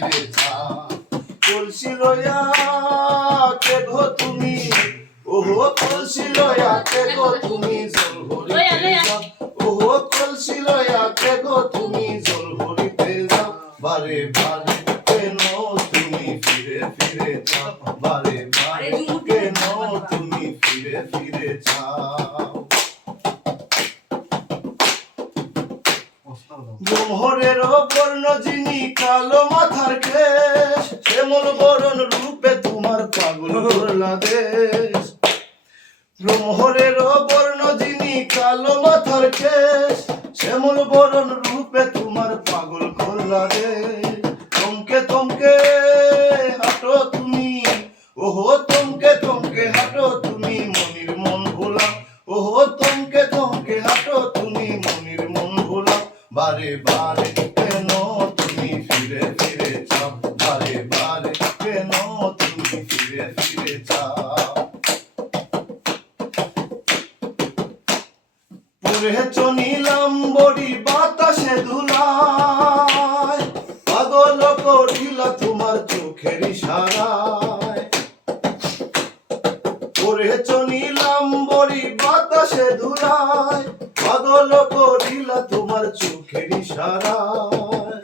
ফিরে যাও। কলসি লইয়া কে গো তুমি, ওহো কলসি লইয়া কে গো তুমি জল ভরিতে যাও। ওহো কলসি লইয়া কে গো তুমি জল ভরিতে যাও। বারে বারে কেন তুমি ফিরে ফিরে যাও, বারে বারে কেন তুমি ফিরে ফিরে যাও। মোহরের বর্ণ যিনি কালো মাথার কেশ, শ্যামল বরণ রূপে তোমার পাগল করলা দেশ। মোহরের বর্ণ যিনি কালো মাথার কেশ, শ্যামল বরণ রূপে তোমার পাগল করলা দেশ। থমকে থমকে হাঁটো তুমি, ওহো থমকে থমকে হাঁটো তুমি মনির মন ভোলা। ওহো থমকে থমকে হাঁটো তুমি মনির মন ভোলা। বারে বারে কেন তুমি ফিরে ফিরে যাও, বারে বারে কেন তুমি ফিরে ফিরে যাও। পরে চনিলাম বড়ি বাতাসে ধুলায়, পাগল করিলা তোমার চোখের ইশারায়। পরে চনিলাম বড়ি বাতাসে ধুলায়, পাগল করিলা তোমার চোখের ইশারায়।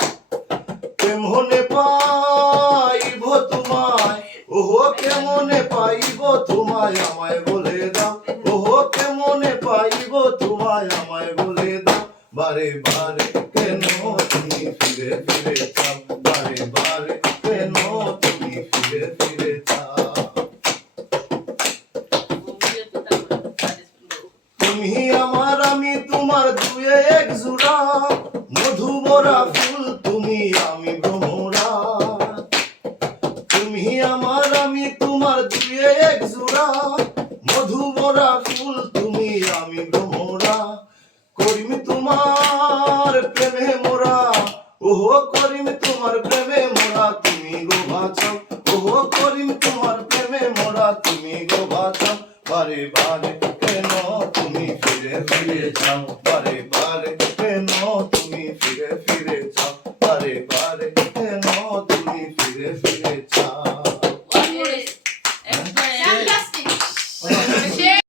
কেমনে পাইব তোমায়, ওহো কেমনে পাইব তোমায় আমায় বলে দাও। ওহো কেমনে পাইব তোমায় আমায় বলে দাও। বারে বারে কেন তুমি ফিরে ফিরে যাও, বারে বারে কেন তুমি ফিরে ফিরে যাও। তুমি আমার আমি তোমার দুয়ে এক জোড়া, মধু ভরা ফুল তুমি আমি ভ্রমরা। তুমি আমার আমি তোমার দুয়ে এক জোড়া, মধু ভরা ফুল তুমি আমি ভ্রমরা। করিম তোমার প্রেমে মোরা, ওহো করিম তোমার প্রেমে মোরা। তুমি গো বাঁচাও, ওহো করিম